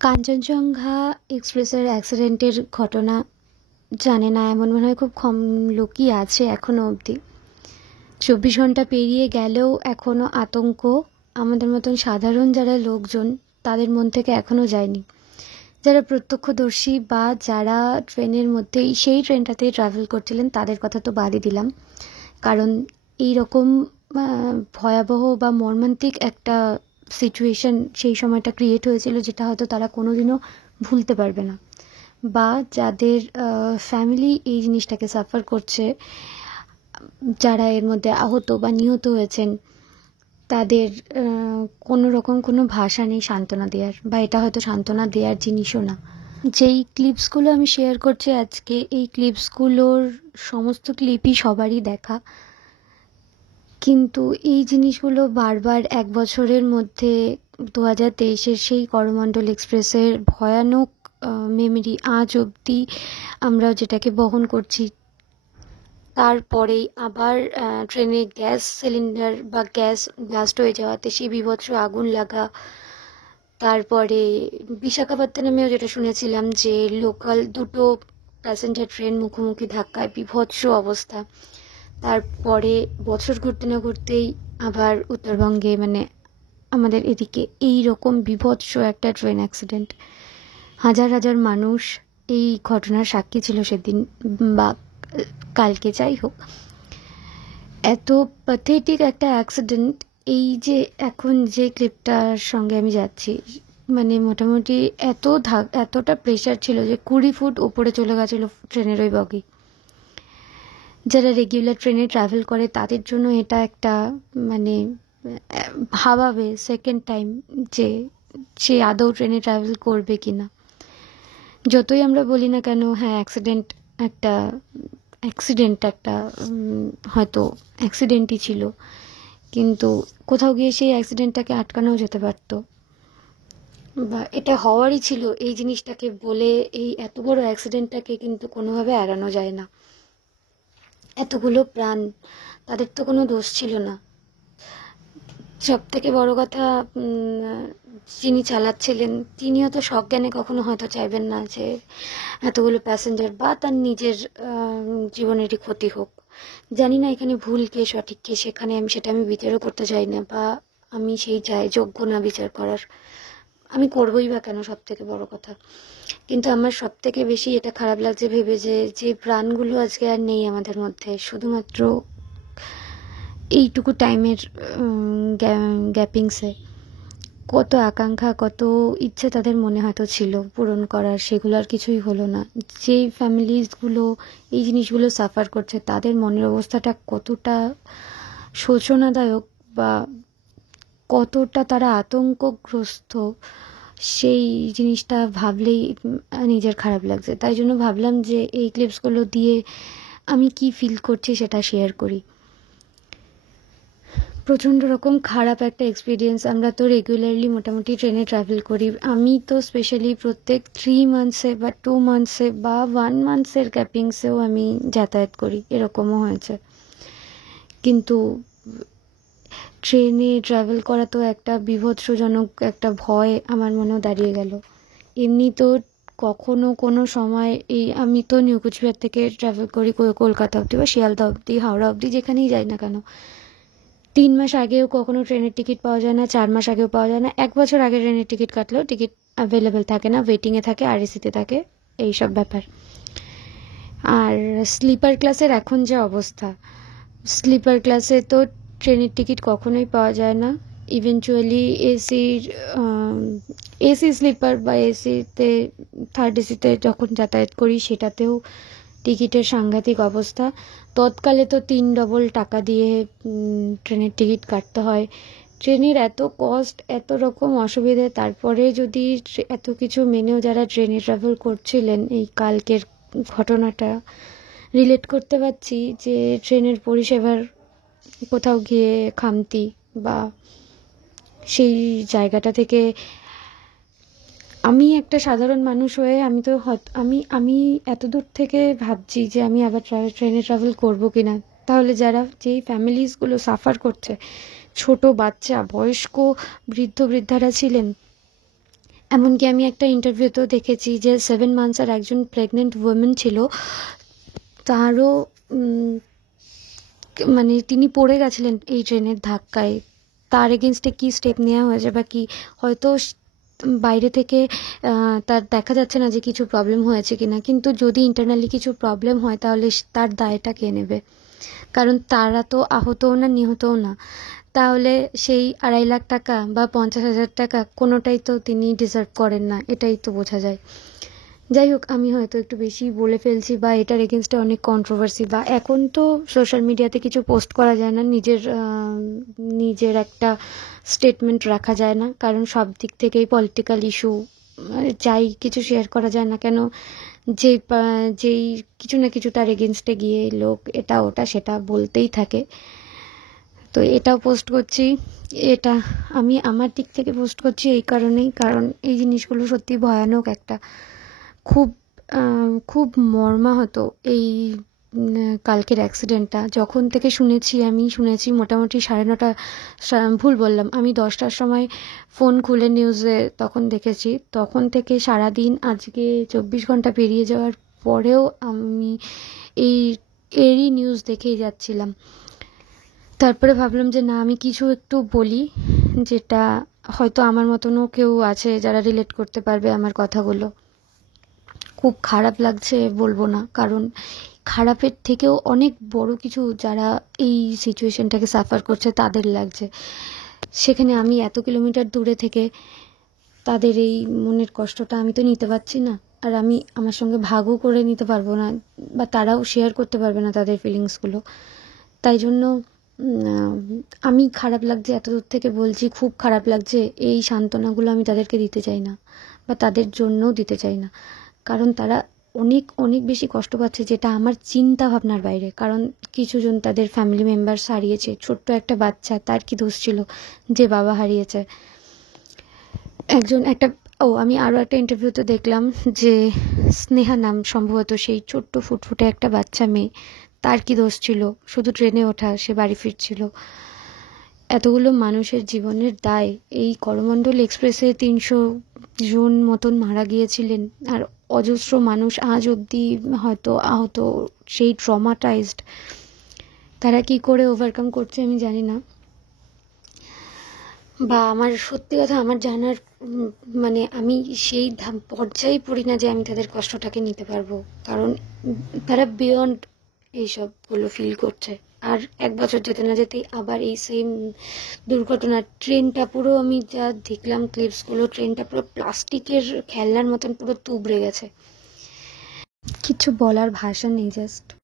কাঞ্চনজঙ্ঘা এক্সপ্রেসের অ্যাক্সিডেন্টের ঘটনা জানে না এমন মনে হয় খুব কম লোকই আছে এখনো অবধি। 24 ঘন্টা পেরিয়ে গেলেও এখনো আতঙ্ক আমাদের মতন সাধারণ যারা লোকজন তাদের মন থেকে এখনো যায়নি। যারা প্রত্যক্ষদর্শী বা যারা ট্রেনের মধ্যেই সেই ট্রেনটাতেই ট্রাভেল করছিলেন তাদের কথা তো বাদই দিলাম, কারণ এই রকম ভয়াবহ বা মর্মান্তিক একটা সিচুয়েশন সেই সময়টা ক্রিয়েট হয়েছিল যেটা হয়তো তারা কোনোদিনও ভুলতে পারবে না, বা যাদের ফ্যামিলি এই জিনিসটাকে সাফার করছে, যারা এর মধ্যে আহত বা নিহত হয়েছেন, তাদের কোনো রকম কোনো ভাষা নেই সান্ত্বনা দেওয়ার, বা এটা হয়তো সান্ত্বনা দেওয়ার জিনিসও না। যেই ক্লিপসগুলো আমি শেয়ার করছি আজকে, এই ক্লিপসগুলোর সমস্ত ক্লিপই সবারই দেখা, কিন্তু এই জিনিসগুলো বারবার এক বছরের মধ্যে 2023-এর সেই করমণ্ডল এক্সপ্রেসের ভয়ানক মেমরি আজ অবধি আমরা যেটাকে বহন করছি। তারপরেই আবার ট্রেনে গ্যাস সিলিন্ডার বা গ্যাস ব্লাস্ট হয়ে যাওয়াতে সেই বীভৎস আগুন লাগা, তারপরে বিশাখাপত্তনমেও যেটা শুনেছিলাম যে লোকাল দুটো প্যাসেঞ্জার ট্রেন মুখোমুখি ধাক্কায় বীভৎস অবস্থা। তারপরে বছর ঘুরতে না ঘুরতেই আবার উত্তরবঙ্গে মানে আমাদের এদিকে এই রকম বীভৎস একটা ট্রেন অ্যাক্সিডেন্ট। হাজার হাজার মানুষ এই ঘটনার সাক্ষী ছিল সেদিন বা কালকে, যাই হোক। এত প্যাথেটিক একটা অ্যাক্সিডেন্ট। এই যে এখন যে ক্লিপটার সঙ্গে আমি যাচ্ছি, মানে মোটামুটি এতটা প্রেশার ছিল যে 20 ফুট ওপরে চলে গেছিলো ট্রেনের ওই বগি। যারা রেগুলার ট্রেনে ট্রাভেল করে তাদের জন্য এটা একটা মানে ভাবাবে সেকেন্ড টাইম যে সে আদৌ ট্রেনে ট্রাভেল করবে কি না। যতই আমরা বলি না কেন, হ্যাঁ অ্যাক্সিডেন্ট একটা হয়তো অ্যাক্সিডেন্টই ছিল, কিন্তু কোথাও গিয়ে সেই অ্যাক্সিডেন্টটাকে আটকানোও যেতে পারতো, বা এটা হওয়ারই ছিল। এই জিনিসটাকে বলে এই এত বড় অ্যাক্সিডেন্টটাকে কিন্তু কোনোভাবে এড়ানো যায় না। এতগুলো প্রাণ, তাদের তো কোনো দোষ ছিল না। সব থেকে বড় কথা, যিনি চালাচ্ছিলেন তিনিও তো সজ্ঞানে কখনো হয়তো চাইবেন না যে এতগুলো প্যাসেঞ্জার বা তার নিজের জীবনেরই ক্ষতি হোক। জানি না এখানে ভুল কে সঠিক কে, সেখানে সেটা আমি বিচারও করতে চাই না, বা আমি সেই যোগ্য না বিচার করার। আমি করবোই বা কেন, সব থেকে বড় কথা। কিন্তু আমার সব থেকে বেশি এটা খারাপ লাগছে ভেবে যে প্রাণগুলো আজকে আর নেই আমাদের মধ্যে, শুধুমাত্র এইটুকু টাইমের গ্যাপিংসে। কত আকাঙ্ক্ষা, কত ইচ্ছে তাদের মনে হয়তো ছিল পূরণ করার, সেগুলো আর কিছুই হলো না। যেই ফ্যামিলিসগুলো এই জিনিসগুলো সাফার করছে তাদের মনের অবস্থাটা কতটা শোচনাদায়ক বা কতটা তারা আতঙ্কগ্রস্ত, সেই জিনিসটা ভাবলেই নিজের খারাপ লাগছে। তাই জন্য ভাবলাম যে এই ক্লিপসগুলো দিয়ে আমি কি ফিল করছি সেটা শেয়ার করি। প্রচণ্ড রকম খারাপ একটা এক্সপিরিয়েন্স। আমরা তো রেগুলারলি মোটামুটি ট্রেনে ট্রাভেল করি। আমি তো স্পেশালি প্রত্যেক 3 মান্থসে বা 2 মান্থসে বা 1 মান্থসের গ্যাপিংসেও আমি যাতায়াত করি, এরকমও হয়েছে। কিন্তু ট্রেনে ট্রাভেল করা তো একটা বীভৎসজনক একটা ভয় আমার মনেও দাঁড়িয়ে গেল। এমনি তো কখনো কোনো সময় আমি তো নিউ কুচবিহার থেকে ট্রাভেল করি কলকাতা অবধি বা শিয়ালদা অবধি, হাওড়া অবধি, যেখানেই যাই না কেন। 3 মাস আগেও কখনো ট্রেনের টিকিট পাওয়া যায় না, 4 মাস আগেও পাওয়া যায় না, 1 বছর আগে ট্রেনের টিকিট কাটলেও টিকিট অ্যাভেলেবেল থাকে না, ওয়েটিংয়ে থাকে, আরএসিতে থাকে, এইসব ব্যাপার। আর স্লিপার ক্লাসের এখন যে অবস্থা, স্লিপার ক্লাসে তো ট্রেনের টিকিট কখনোই পাওয়া যায় না। ইভেনচুয়ালি এসি স্লিপার বা এসিতে, থার্ড এসিতে যখন যাতায়াত করি সেটাতেও টিকিটের সাংঘাতিক অবস্থা। তৎকালে তো 3 ডবল টাকা দিয়ে ট্রেনের টিকিট কাটতে হয়। ট্রেনের এত কস্ট, এত রকম অসুবিধে, তারপরে যদি এত কিছু মেনেও যারা ট্রেনে ট্রাভেল করছিলেন, এই কালকের ঘটনাটা রিলেট করতে পারছি যে ট্রেনের পরিষেবার কোথাও গিয়ে খামতি, বা সেই জায়গাটা থেকে আমি একটা সাধারণ মানুষ হয়ে আমি তো আমি এত দূর থেকে ভাবছি যে আমি আবার ট্রেনে ট্রাভেল করবো কিনা। তাহলে যেই ফ্যামিলিসগুলো সাফার করছে, ছোট বাচ্চা, বয়স্ক, বৃদ্ধারা ছিলেন, এমনকি আমি একটা ইন্টারভিউতেও দেখেছি যে 7 মান্থস আর একজন প্রেগনেন্ট ওমেন ছিল, তারও মানে তিনি পড়ে গেছিলেন এই ট্রেনের ধাক্কায়। তার এগেনস্টে কী স্টেপ নেওয়া হয়েছে বা কী, হয়তো বাইরে থেকে তার দেখা যাচ্ছে না যে কিছু প্রবলেম হয়েছে কিনা, কিন্তু যদি ইন্টারনালি কিছু প্রবলেম হয় তাহলে তার দায়টা কে নেবে? কারণ তারা তো আহতও না নিহতও না। তাহলে সেই 2.5 লাখ টাকা বা 50,000 টাকা কোনোটাই তো তিনি ডিজার্ভ করেন না, এটাই তো বোঝা যায়। যাই হোক, আমি হয়তো একটু বেশি বলে ফেলছি বা এটার এগেনস্টে অনেক কন্ট্রোভার্সি, বা এখন তো সোশ্যাল মিডিয়াতে কিছু পোস্ট করা যায় না, নিজের একটা স্টেটমেন্ট রাখা যায় না, কারণ সব দিক থেকেই পলিটিক্যাল ইস্যু, যাই কিছু শেয়ার করা যায় না কেন, যেই কিছু না কিছু তার এগেনস্টে গিয়ে লোক এটা ওটা সেটা বলতেই থাকে। তো এটাও পোস্ট করছি। এটা আমি আমার দিক থেকে পোস্ট করছি এই কারণেই, কারণ এই জিনিসগুলো সত্যি ভয়ানক একটা, খুব খুব মর্মাহত এই কালকের অ্যাক্সিডেন্টটা। যখন থেকে আমি শুনেছি মোটামুটি 9:30, ভুল বললাম, আমি 10টার সময় ফোন খুলে নিউজে তখন দেখেছি। তখন থেকে সারাদিন, আজকে 24 ঘন্টা পেরিয়ে যাওয়ার পরেও আমি এরই নিউজ দেখেই যাচ্ছিলাম। তারপরে ভাবলাম যে না, আমি কিছু একটু বলি, যেটা হয়তো আমার মতনও কেউ আছে যারা রিলেট করতে পারবে আমার কথাগুলো। খুব খারাপ লাগছে বলবো না, কারণ খারাপের থেকেও অনেক বড় কিছু যারা এই সিচুয়েশনটাকে সাফার করছে তাদের লাগছে। সেখানে আমি এত কিলোমিটার দূরে থেকে তাদের এই মনের কষ্টটা আমি তো নিতে পারছি না, আর আমি আমার সঙ্গে ভাগও করে নিতে পারবো না, বা তারাও শেয়ার করতে পারবে না তাদের ফিলিংসগুলো। তাই জন্য আমি খারাপ লাগছে এত দূর থেকে বলছি, খুব খারাপ লাগছে। এই সান্ত্বনাগুলো আমি তাদেরকে দিতে চাই না, বা তাদের জন্যও দিতে চাই না, কারণ তারা অনেক অনেক বেশি কষ্ট পাচ্ছে, যেটা আমার চিন্তা ভাবনার বাইরে। কারণ কিছুজন তাদের ফ্যামিলি মেম্বার্স হারিয়েছে, ছোট্ট একটা বাচ্চা, তার কি দোষ ছিল যে বাবা হারিয়েছে? আমি আরও একটা ইন্টারভিউতে দেখলাম যে স্নেহা নাম সম্ভবত সেই ছোট্ট ফুটফুটে একটা বাচ্চা মেয়ে, তার কি দোষ ছিল? শুধু ট্রেনে ওঠা, সে বাড়ি ফিরছিল। এতগুলো মানুষের জীবনের দায়। এই করমণ্ডল এক্সপ্রেসে 300 জন মতন মারা গিয়েছিলেন, আর অজস্র মানুষ আজ অবধি হয়তো আহত, সেই ট্রমাটাইজড। তারা কি করে ওভারকাম করছে আমি জানি না, বা আমার সত্যি কথা আমার জানার মানে আমি সেই পর্যায়ে পড়ি না যে আমি তাদের কষ্টটাকে নিতে পারবো, কারণ তারা বিয়ন্ড এইসবগুলো ফিল করছে। আর 1 বছর যেতে না যেতেই আবার এই সেম দুর্ঘটনা। ট্রেনটা পুরো, আমি যা দেখলাম ক্লিপসগুলো, ট্রেনটা পুরো প্লাস্টিকের খেলনার মতন পুরো তুবড়ে গেছে। কিছু বলার ভাষা নেই, জাস্ট